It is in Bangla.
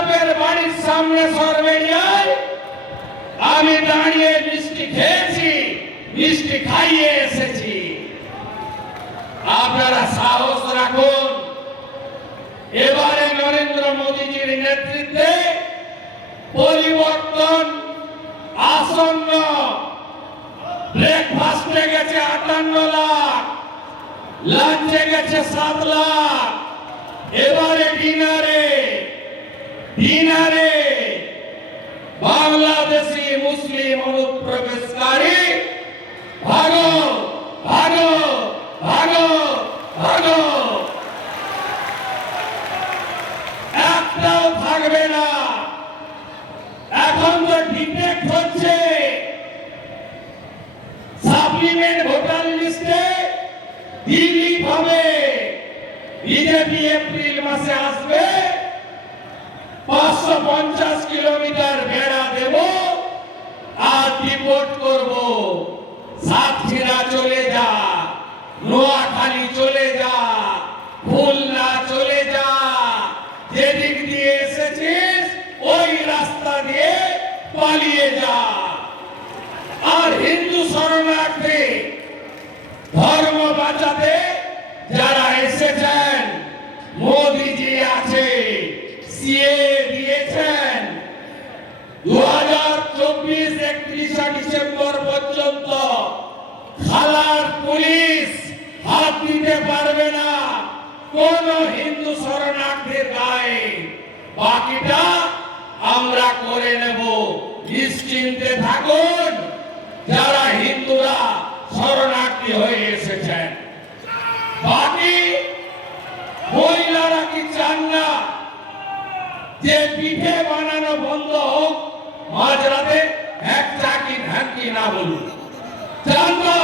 বাপের বাড়ির সামনে সরবেরিয়ায় আমি দাঁড়িয়ে মিষ্টি খেয়েছি, মিষ্টি খাইয়ে এসেছি। আপনারা সাহস রাখুন, এবারে নরেন্দ্র মোদীজির নেতৃত্বে পরিবর্তন আসন্ন। ব্রেকফাস্টে গেছে 58 লাখ, লাঞ্চে গেছে 7 লাখ, এবারে ডিনারে বাংলাদেশি মুসলিম অনুপ্রবেশকারী ভাগো ভাগো ভাগো ভাগো, একটাও থাকবে না। এখন তো ডিটেক্ট হচ্ছে সাপ্লিমেন্ট ভোটার লিস্টে দিল্লি হবে। বিজেপি এপ্রিল মাসে আসবে, 550 কিলোমিটার বেড়া দেব আর ডিপোর্ট করব। সাতক্ষীরা চলে যা, নোয়াখালী চলে যা, খুলনা চলে যা, যেদিক দিয়ে এসেছিস ওই রাস্তা দিয়ে পালিয়ে যা। আর হিন্দু শরণার্থী ধর্ম বাঁচাতে যারা এসেছেন, মোদীজি আছে, সিএ দিয়েছেন, 2024 31 ডিসেম্বর পর্যন্ত খালার পুলিশ হাত দিতে পারবে না কোন হিন্দু শরণার্থীর গায়ে। বাকিটা আমরা করে নেব, নিশ্চিন্তে থাকুন যারা হিন্দুরা শরণার্থী হয়ে এসেছেন। বাকি মহিলারা কি চান না যে পিঠে বানানো বন্ধ হোক, মাঝরাতে এক চাকি ঢাকি না বলুন? চান তো?